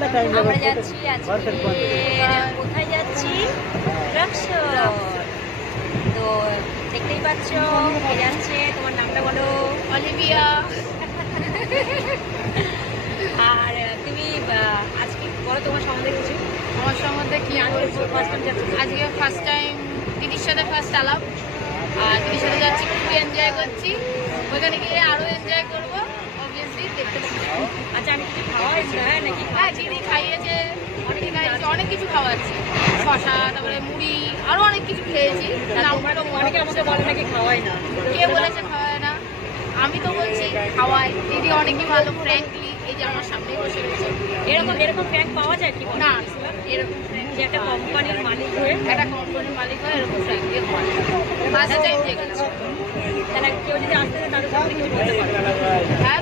আমরা যাচ্ছি আজকে কোথায় যাচ্ছি? রক্সর। তো দেখতেই পাচ্ছ কে যাচ্ছে, তোমার নামটা বলো। অলিভিয়া। আর তুমি আজকে বলো তোমার সম্বন্ধে কিছু। আমার সম্বন্ধে কি ফার্স্ট টাইম যাচ্ছি, আজকে ফার্স্ট টাইম দিদির সাথে ফার্স্ট আলাপ, আর দিদির সাথে যাচ্ছি, খুবই এনজয় করছি। ওইখানে গিয়ে আরও এনজয় করবো অবভিয়াসলি, দেখতে পাচ্ছি। আচ্ছা আমি কিছু খাওয়াই না নাকি? হ্যাঁ, দিদি খাইয়েছে, অনেক কিছু খাওয়াচ্ছি, শশা, তারপরে মুড়ি, আরও অনেক কিছু খেয়েছি। অনেকে আমাকে বলে নাকি খাওয়াই না। কে বলেছে খাওয়ায় না? আমি তো বলছি খাওয়াই। দিদি অনেকই ভালো, ফ্র্যাঙ্কলি। এই যে আমার সামনেই বসে রয়েছে। এরকম ফ্র্যাঙ্ক পাওয়া যায় কি? না, এরকম যে একটা কোম্পানির মালিক হয়ে, একটা কোম্পানির মালিক হয় এরকম ফ্র্যাঙ্কলি হয়। মাঝে টাইম দেখেছি। তাহলে কেউ যদি আসতে চায় তাদের সামনে কিছু বলতে পারে। হ্যাঁ।